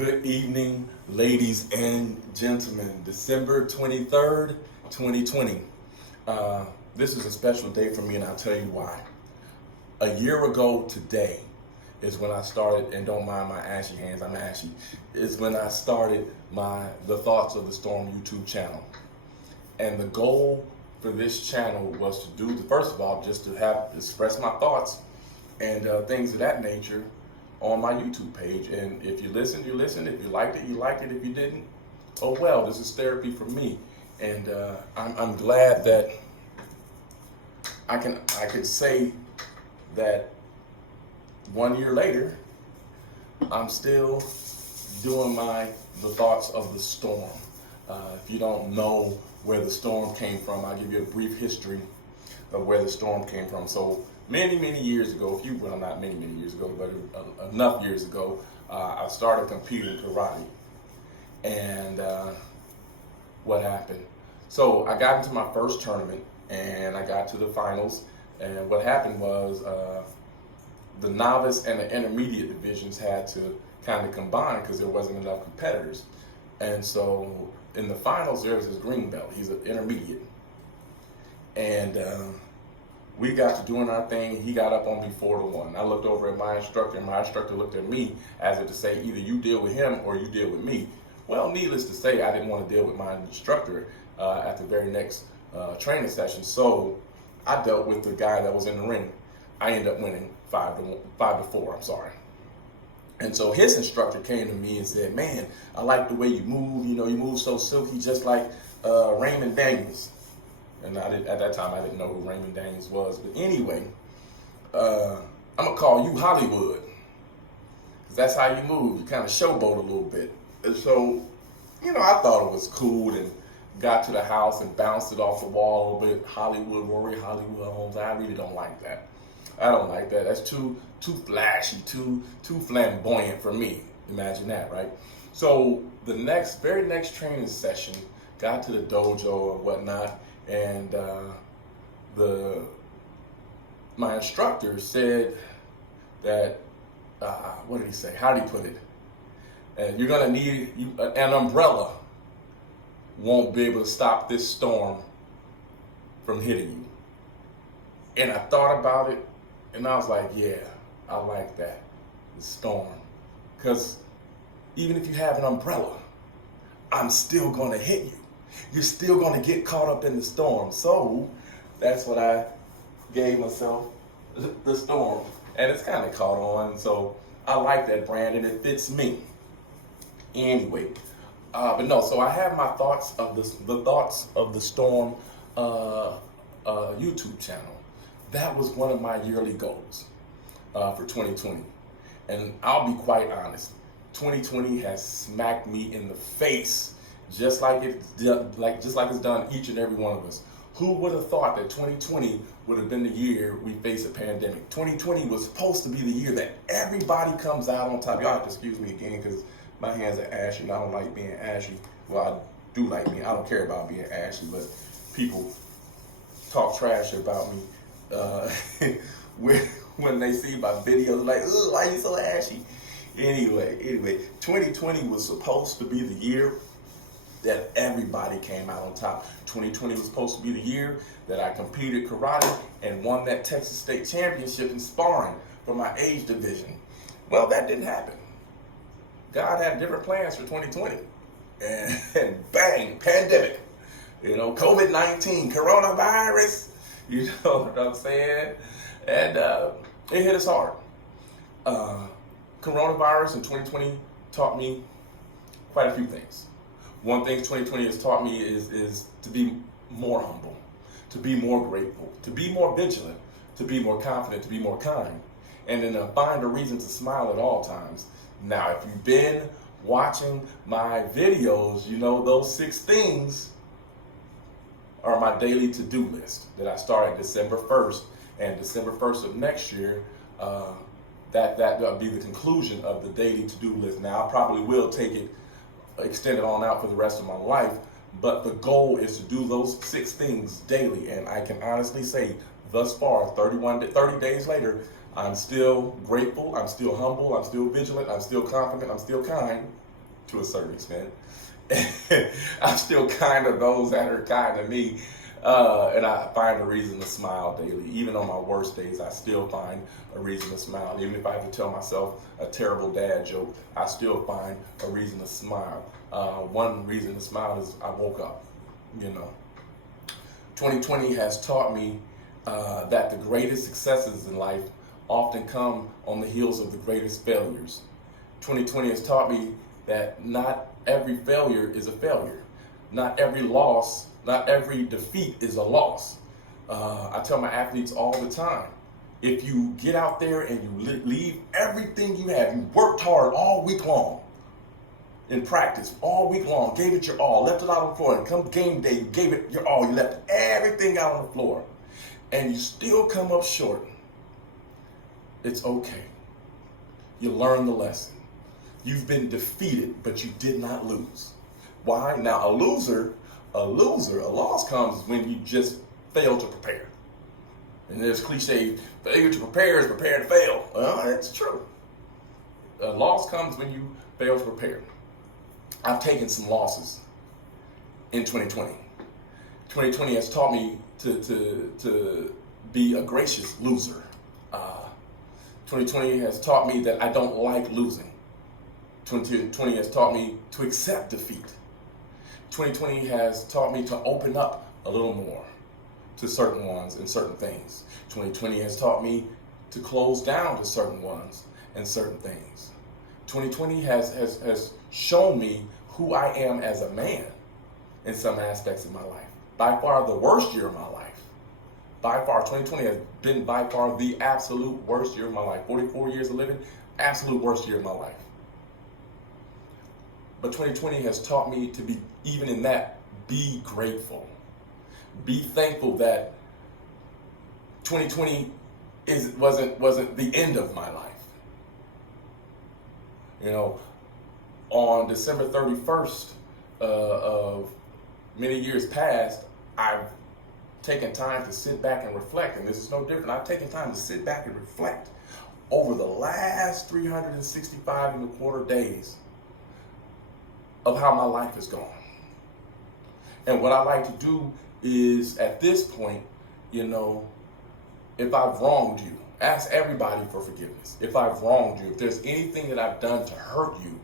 Good evening, ladies and gentlemen. December 23rd, 2020. This is a special day for me, and I'll tell you why. A year ago today is when I started, and don't mind my ashy hands, I'm ashy, is when I started the Thoughts of the Storm YouTube channel. And the goal for this channel was to do, first of all, just to express my thoughts and things of that nature on my YouTube page. And if you listened, you listened. If you liked it, you liked it. If you didn't, oh well, this is therapy for me. And I'm glad that I can say that 1 year later, I'm still doing the Thoughts of the Storm. If you don't know where the storm came from, I'll give you a brief history of where the storm came from. So many years ago, not many years ago, but enough years ago, I started competing karate. And what happened? So I got into my first tournament and I got to the finals. And what happened was the novice and the intermediate divisions had to kind of combine because there wasn't enough competitors. And so in the finals, there was this green belt. He's an intermediate. And we got to doing our thing. He got up on me 4-1. I looked over at my instructor, and my instructor looked at me as if to say, either you deal with him or you deal with me. Well, needless to say, I didn't want to deal with my instructor at the very next training session. So I dealt with the guy that was in the ring. I ended up winning 5-4. I'm sorry. And so his instructor came to me and said, "Man, I like the way you move. You know, you move so silky, just like Raymond Daniels." And at that time, I didn't know who Raymond Daniels was. But anyway, I'm going to call you Hollywood. Because that's how you move. You kind of showboat a little bit. And so, I thought it was cool and got to the house and bounced it off the wall a little bit. Hollywood Warrior, Hollywood Holmes. I really don't like that. I don't like that. That's too flashy, too flamboyant for me. Imagine that, right? So the very next training session, got to the dojo or whatnot, and my instructor said that what did he say? How did he put it? You're gonna need an umbrella. Won't be able to stop this storm from hitting you. And I thought about it, and I was like, yeah, I like that, the storm. Because even if you have an umbrella, I'm still gonna hit you. You're still going to get caught up in the storm. So that's what I gave myself, the storm. And it's kind of caught on. So I like that brand and it fits me. Anyway, but no, so I have my thoughts of the Thoughts of the Storm YouTube channel. That was one of my yearly goals for 2020. And I'll be quite honest, 2020 has smacked me in the face. Just like it's done each and every one of us. Who would have thought that 2020 would have been the year we face a pandemic? 2020 was supposed to be the year that everybody comes out on top. Y'all have to excuse me again because my hands are ashy and I don't like being ashy. Well, I do like being, I don't care about being ashy, but people talk trash about me when they see my videos, like, "Ugh, why are you so ashy?" Anyway, 2020 was supposed to be the year that everybody came out on top. 2020 was supposed to be the year that I competed karate and won that Texas State Championship in sparring for my age division. Well, that didn't happen. God had different plans for 2020. And bang, pandemic. COVID-19, coronavirus. You know what I'm saying? And it hit us hard. Coronavirus in 2020 taught me quite a few things. One thing 2020 has taught me is to be more humble, to be more grateful, to be more vigilant, to be more confident, to be more kind, and then find a reason to smile at all times. Now, if you've been watching my videos, those 6 things are my daily to-do list that I started December 1st, and December 1st of next year, that'll be the conclusion of the daily to-do list. Now, I probably will take it extend it on out for the rest of my life, but the goal is to do those 6 things daily. And I can honestly say thus far, 30 days later, I'm still grateful, I'm still humble, I'm still vigilant, I'm still confident, I'm still kind, to a certain extent. I'm still kind of those that are kind of me. And I find a reason to smile daily. Even on my worst days, I still find a reason to smile. Even if I have to tell myself a terrible dad joke, I still find a reason to smile. One reason to smile is I woke up, 2020 has taught me that the greatest successes in life often come on the heels of the greatest failures. 2020 has taught me that not every failure is a failure. Not every loss, not every defeat is a loss. I tell my athletes all the time, if you get out there and you leave everything you have, you worked hard all week long in practice, all week long, gave it your all, left it out on the floor, and come game day, you gave it your all, you left everything out on the floor, and you still come up short, it's okay. You learn the lesson. You've been defeated, but you did not lose. Why? Now, a loss comes when you just fail to prepare. And there's cliche, failure to prepare is prepare to fail. Well, it's true. A loss comes when you fail to prepare. I've taken some losses in 2020. 2020 has taught me to be a gracious loser. 2020 has taught me that I don't like losing. 2020 has taught me to accept defeat. 2020 has taught me to open up a little more to certain ones and certain things. 2020 has taught me to close down to certain ones and certain things. 2020 has shown me who I am as a man in some aspects of my life. By far the worst year of my life. By far, 2020 has been by far the absolute worst year of my life. 44 years of living, absolute worst year of my life. But 2020 has taught me to be, even in that, be grateful. Be thankful that 2020 wasn't the end of my life. On December 31st of many years past, I've taken time to sit back and reflect, and this is no different. I've taken time to sit back and reflect over the last 365 and a quarter days of how my life has gone. And what I like to do is, at this point, if I've wronged you, ask everybody for forgiveness. If I've wronged you, if there's anything that I've done to hurt you,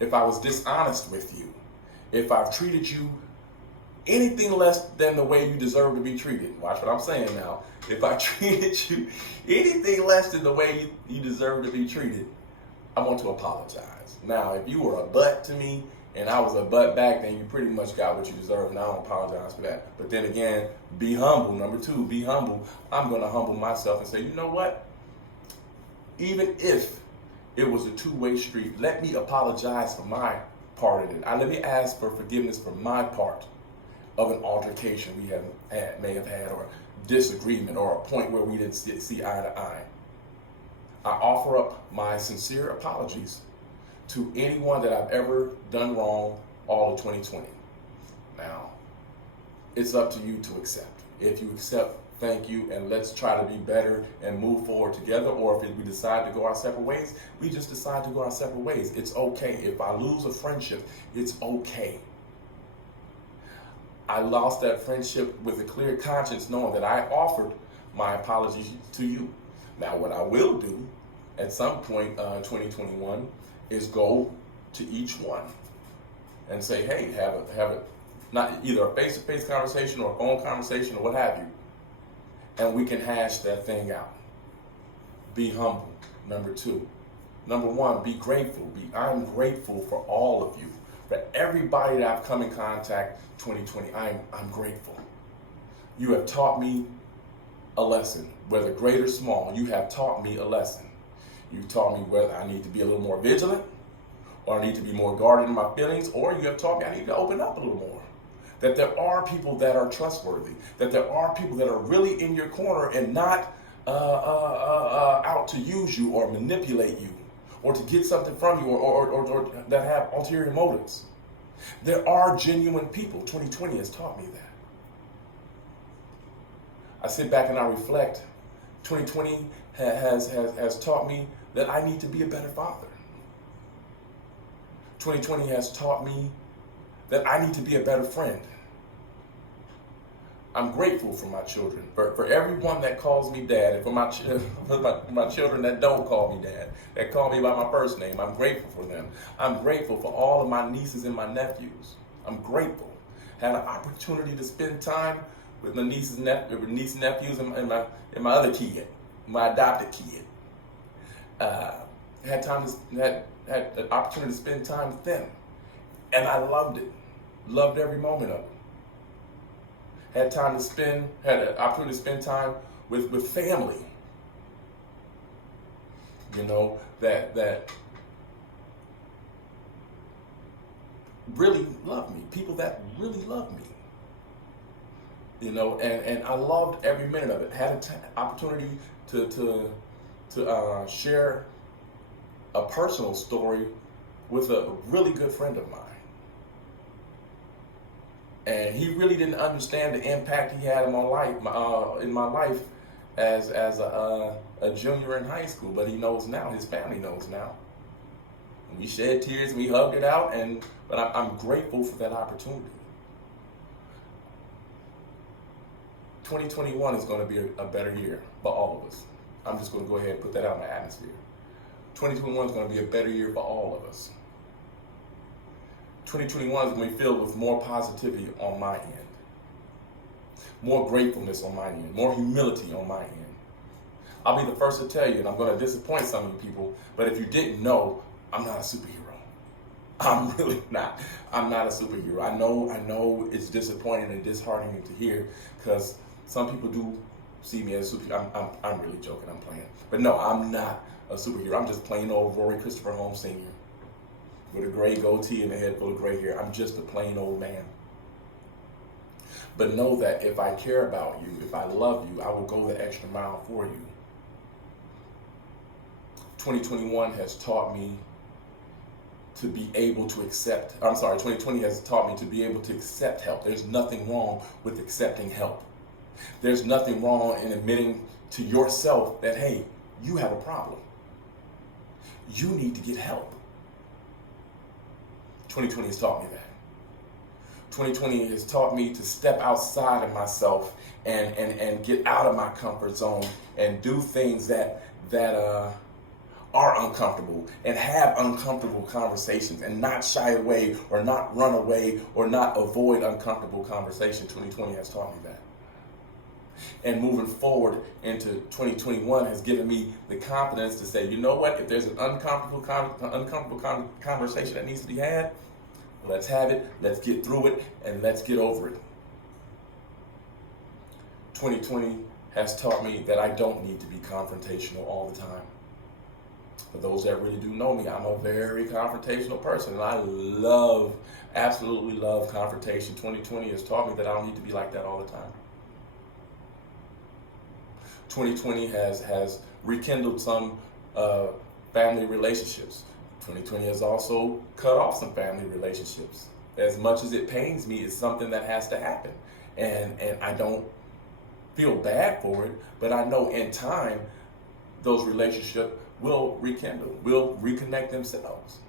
if I was dishonest with you, if I've treated you anything less than the way you deserve to be treated. Watch what I'm saying now. If I treated you anything less than the way you deserve to be treated, I want to apologize. Now, if you were a butt to me and I was a butt back, then you pretty much got what you deserve, and I don't apologize for that. But then again, be humble. Number two, be humble. I'm going to humble myself and say, you know what? Even if it was a two-way street, let me apologize for my part in it. Let me ask for forgiveness for my part of an altercation we may have had, or disagreement, or a point where we didn't see eye to eye. I offer up my sincere apologies to anyone that I've ever done wrong all of 2020. Now, it's up to you to accept. If you accept, thank you, and let's try to be better and move forward together. Or if we decide to go our separate ways, we just decide to go our separate ways. It's okay. If I lose a friendship, it's okay. I lost that friendship with a clear conscience, knowing that I offered my apologies to you. Now, what I will do at some point in 2021 is go to each one and say, hey, have a not either a face-to-face conversation or a phone conversation or what have you, and we can hash that thing out. Be humble. Number two. Number one, be grateful. I'm grateful for all of you. For everybody that I've come in contact 2020, I'm grateful. You have taught me a lesson, whether great or small. You have taught me a lesson. You've taught me whether I need to be a little more vigilant, or I need to be more guarded in my feelings, or you have taught me I need to open up a little more. That there are people that are trustworthy, that there are people that are really in your corner and not out to use you or manipulate you, or to get something from you, or that have ulterior motives. There are genuine people. 2020 has taught me that. I sit back and I reflect. 2020 has taught me that I need to be a better father. 2020 has taught me that I need to be a better friend. I'm grateful for my children, for everyone that calls me dad, and for my children that don't call me dad, that call me by my first name. I'm grateful for them. I'm grateful for all of my nieces and my nephews. I'm grateful. Had an opportunity to spend time with my nieces and nephews, and my other kid, my adopted kid. Had an opportunity to spend time with them, and I loved it. Loved every moment of it. Had an opportunity to spend time with family. You know, that really love me. People that really love me. You know, and I loved every minute of it. Had an opportunity to share a personal story with a really good friend of mine. And he really didn't understand the impact he had in my life as a junior in high school. But he knows now. His family knows now. And we shed tears. We hugged it out. But I'm grateful for that opportunity. 2021 is going to be a better year for all of us. I'm just going to go ahead and put that out in the atmosphere. 2021 is going to be a better year for all of us. 2021 is going to be filled with more positivity on my end, more gratefulness on my end, more humility on my end. I'll be the first to tell you, and I'm going to disappoint some of you people, but if you didn't know, I'm not a superhero. I'm really not. I'm not a superhero. I know it's disappointing and disheartening to hear, because some people do see me as a superhero. I'm really joking. I'm playing. But no, I'm not a superhero. I'm just plain old Rory Christopher Holmes Sr. with a gray goatee and a head full of gray hair. I'm just a plain old man. But know that if I care about you, if I love you, I will go the extra mile for you. 2021 has taught me to be able to accept, 2020 has taught me to be able to accept help. There's nothing wrong with accepting help. There's nothing wrong in admitting to yourself that, hey, you have a problem. You need to get help. 2020 has taught me that. 2020 has taught me to step outside of myself and get out of my comfort zone and do things that are uncomfortable and have uncomfortable conversations and not shy away or not run away or not avoid uncomfortable conversation. 2020 has taught me that. And moving forward into 2021 has given me the confidence to say, you know what, if there's an uncomfortable conversation that needs to be had, let's have it, let's get through it, and let's get over it. 2020 has taught me that I don't need to be confrontational all the time. For those that really do know me, I'm a very confrontational person, and I absolutely love confrontation. 2020 has taught me that I don't need to be like that all the time. 2020 has rekindled some family relationships. 2020 has also cut off some family relationships. As much as it pains me, it's something that has to happen. And I don't feel bad for it, but I know in time, those relationships will rekindle, will reconnect themselves.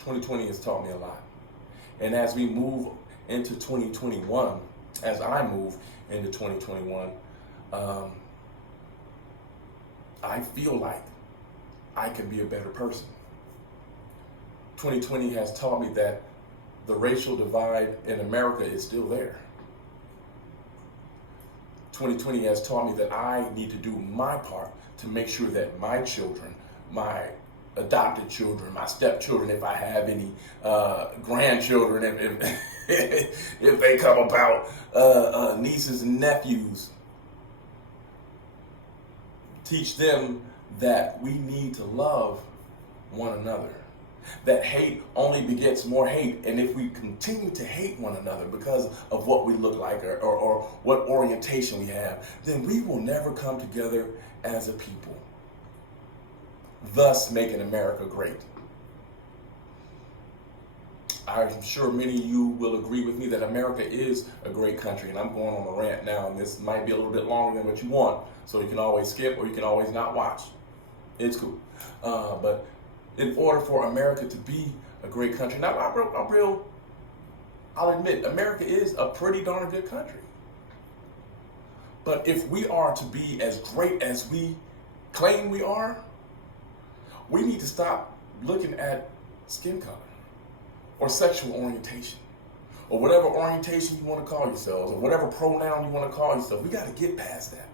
2020 has taught me a lot. And as we move into 2021, as I move into 2021, I feel like I can be a better person. 2020 has taught me that the racial divide in America is still there. 2020 has taught me that I need to do my part to make sure that my children, my adopted children, my stepchildren, if I have any grandchildren, if they come about, nieces and nephews, teach them that we need to love one another. That hate only begets more hate. And if we continue to hate one another because of what we look like or what orientation we have, then we will never come together as a people, thus making America great. I'm sure many of you will agree with me that America is a great country, and I'm going on a rant now, and this might be a little bit longer than what you want, so you can always skip or you can always not watch. It's cool. But in order for America to be a great country. Now, I'll admit, America is a pretty darn good country. But if we are to be as great as we claim we are, we need to stop looking at skin color or sexual orientation or whatever orientation you want to call yourselves or whatever pronoun you want to call yourself. We got to get past that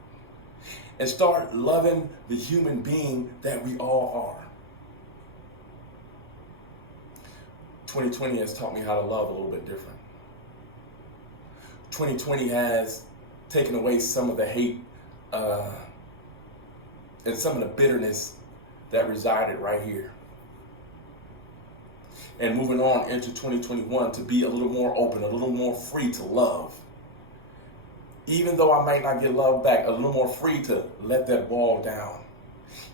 and start loving the human being that we all are. 2020 has taught me how to love a little bit different. 2020 has taken away some of the hate and some of the bitterness that resided right here. And moving on into 2021 to be a little more open, a little more free to love. Even though I might not get love back, a little more free to let that wall down.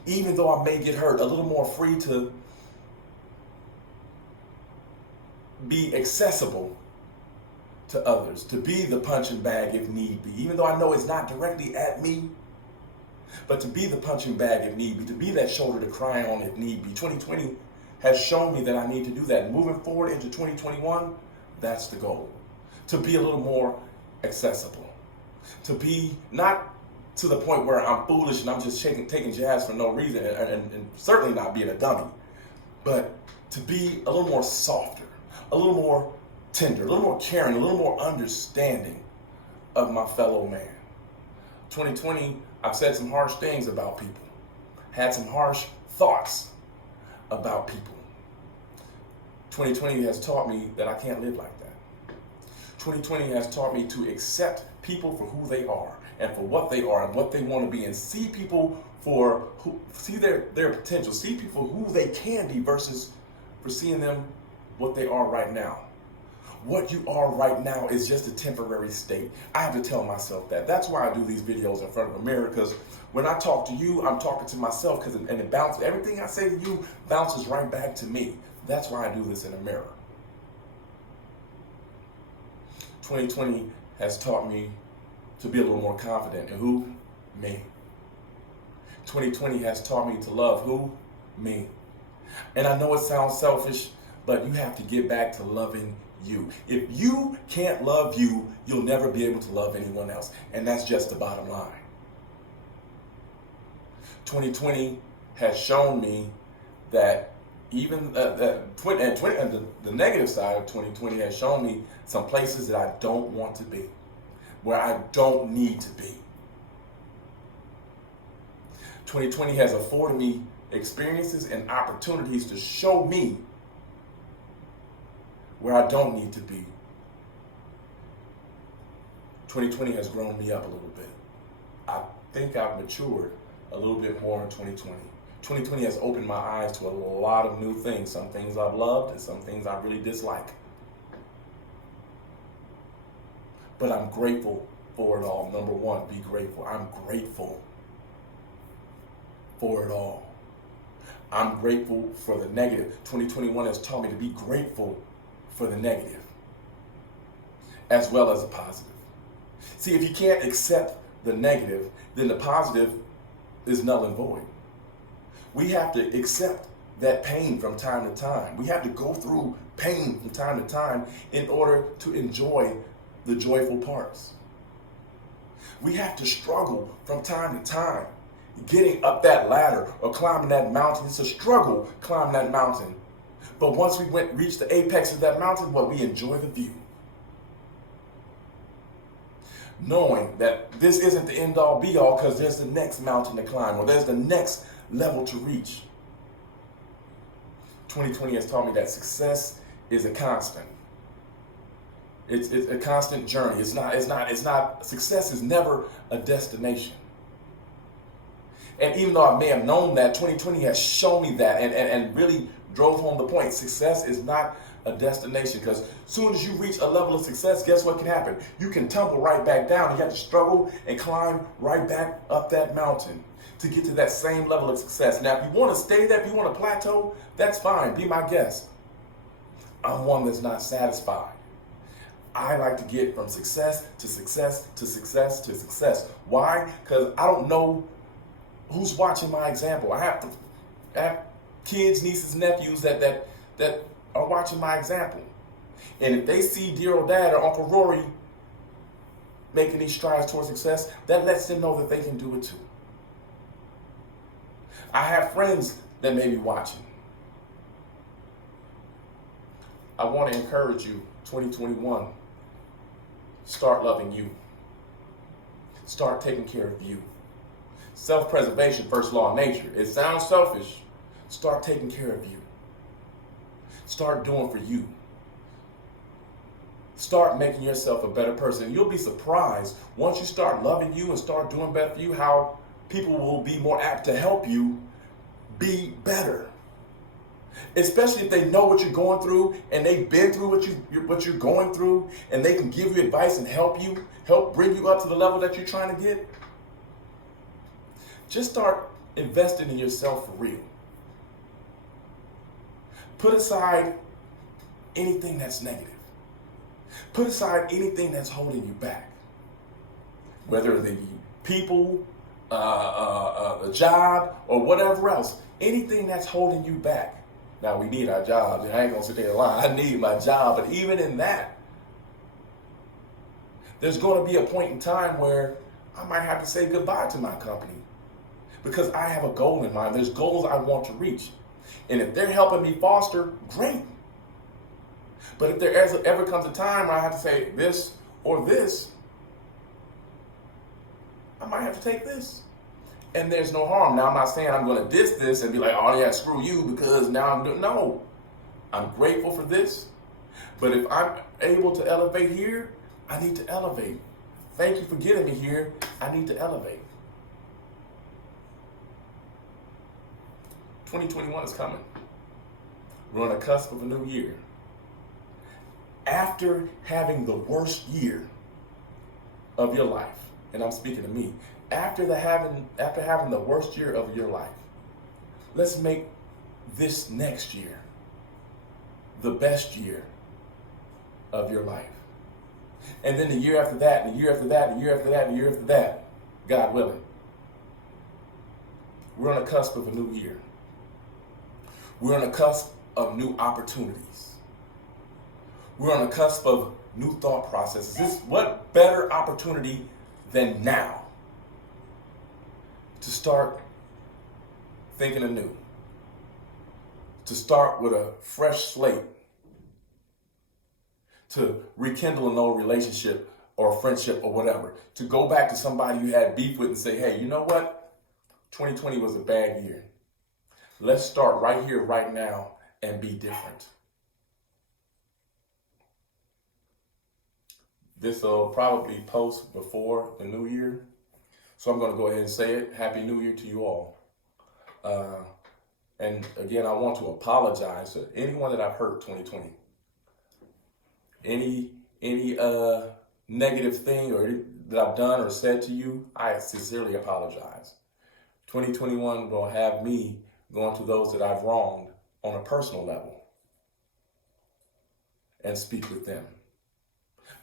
Even though I may get hurt, a little more free to be accessible to others, to be the punching bag if need be. Even though I know it's not directly at me, but to be the punching bag if need be, to be that shoulder to cry on if need be. 2020 has shown me that I need to do that. Moving forward into 2021, that's the goal. To be a little more accessible. To be not to the point where I'm foolish and I'm just taking jabs for no reason and certainly not being a dummy, but to be a little more softer, a little more tender, a little more caring, a little more understanding of my fellow man. 2020, I've said some harsh things about people, had some harsh thoughts about people. 2020 has taught me that I can't live like that. 2020 has taught me to accept people for who they are and for what they are and what they want to be, and see people for see their potential, see people who they can be versus for seeing them what they are right now. What you are right now is just a temporary state. I have to tell myself that. That's why I do these videos in front of a mirror, because when I talk to you, I'm talking to myself, and it bounces. Everything I say to you bounces right back to me. That's why I do this in a mirror. 2020 has taught me to be a little more confident in who? Me. 2020 has taught me to love who? Me. And I know it sounds selfish, but you have to get back to loving you. If you can't love you, you'll never be able to love anyone else. And that's just the bottom line. 2020 has shown me that even the negative side of 2020 has shown me some places that I don't want to be, where I don't need to be. 2020 has afforded me experiences and opportunities to show me where I don't need to be. 2020 has grown me up a little bit. I think I've matured a little bit more in 2020. 2020 has opened my eyes to a lot of new things. Some things I've loved and some things I really dislike. But I'm grateful for it all. Number one, be grateful. I'm grateful for it all. I'm grateful for the negative. 2021 has taught me to be grateful for the negative as well as the positive. See, if you can't accept the negative, then the positive is null and void. We have to accept that pain from time to time. We have to go through pain from time to time in order to enjoy the joyful parts. We have to struggle from time to time getting up that ladder or climbing that mountain. It's a struggle climbing that mountain. But once we reach the apex of that mountain, we enjoy the view. Knowing that this isn't the end all be all, because there's the next mountain to climb or there's the next level to reach. 2020 has taught me that success is a constant. It's a constant journey. It's not, success is never a destination. And even though I may have known that, 2020 has shown me that and really drove home the point. Success is not a destination, because as soon as you reach a level of success, guess what can happen? You can tumble right back down. You have to struggle and climb right back up that mountain to get to that same level of success. Now, if you want to stay there, if you want to plateau, that's fine. Be my guest. I'm one that's not satisfied. I like to get from success to success to success to success. Why? Because I don't know who's watching my example. I have kids, nieces, nephews that are watching my example. And if they see dear old dad or Uncle Rory making these strides towards success, that lets them know that they can do it too. I have friends that may be watching. I want to encourage you, 2021, start loving you. Start taking care of you. Self-preservation, first law of nature. It sounds selfish. Start taking care of you. Start doing for you. Start making yourself a better person. You'll be surprised once you start loving you and start doing better for you, how people will be more apt to help you be better. Especially if they know what you're going through and they've been through what you're going through, and they can give you advice and help bring you up to the level that you're trying to get. Just start investing in yourself for real. Put aside anything that's negative. Put aside anything that's holding you back. Whether they be people, a job, or whatever else. Anything that's holding you back. Now, we need our jobs. I ain't going to sit there and lie. I need my job. But even in that, there's going to be a point in time where I might have to say goodbye to my company, because I have a goal in mind. There's goals I want to reach. And if they're helping me foster, great. But if there ever comes a time where I have to say this or this, I might have to take this. And there's no harm. Now, I'm not saying I'm going to diss this and be like, oh yeah, screw you, because now I'm doing, no. I'm grateful for this. But if I'm able to elevate here, I need to elevate. Thank you for getting me here. I need to elevate. 2021 is coming. We're on the cusp of a new year. After having the worst year of your life, and I'm speaking to me, after having the worst year of your life, let's make this next year the best year of your life. And then the year after that, and the year after that, and the year after that, and the year after that, God willing. We're on the cusp of a new year. We're on the cusp of new opportunities. We're on the cusp of new thought processes. What better opportunity than now to start thinking anew, to start with a fresh slate, to rekindle an old relationship or friendship or whatever, to go back to somebody you had beef with and say, hey, you know what? 2020 was a bad year. Let's start right here, right now, and be different. This will probably post before the new year, so I'm going to go ahead and say it. Happy New Year to you all. And again, I want to apologize to anyone that I've hurt 2020. Any negative thing or that I've done or said to you, I sincerely apologize. 2021 will have me going to those that I've wronged on a personal level and speak with them.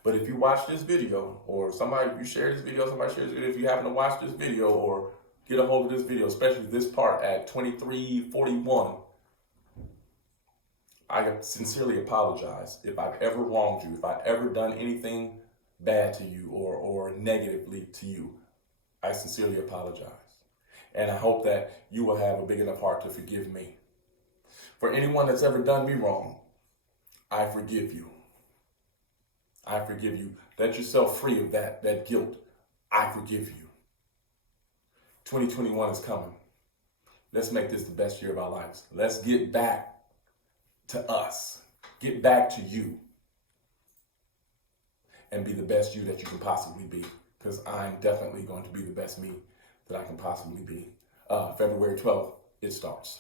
But if you watch this video, or you share this video, somebody shares this video, if you happen to watch this video or get a hold of this video, especially this part at 23:41, I sincerely apologize if I've ever wronged you, if I've ever done anything bad to you or negatively to you. I sincerely apologize. And I hope that you will have a big enough heart to forgive me. For anyone that's ever done me wrong, I forgive you. I forgive you. Let yourself free of that guilt. I forgive you. 2021 is coming. Let's make this the best year of our lives. Let's get back to us. Get back to you. And be the best you that you can possibly be. Because I'm definitely going to be the best me that I can possibly be. February 12th, it starts.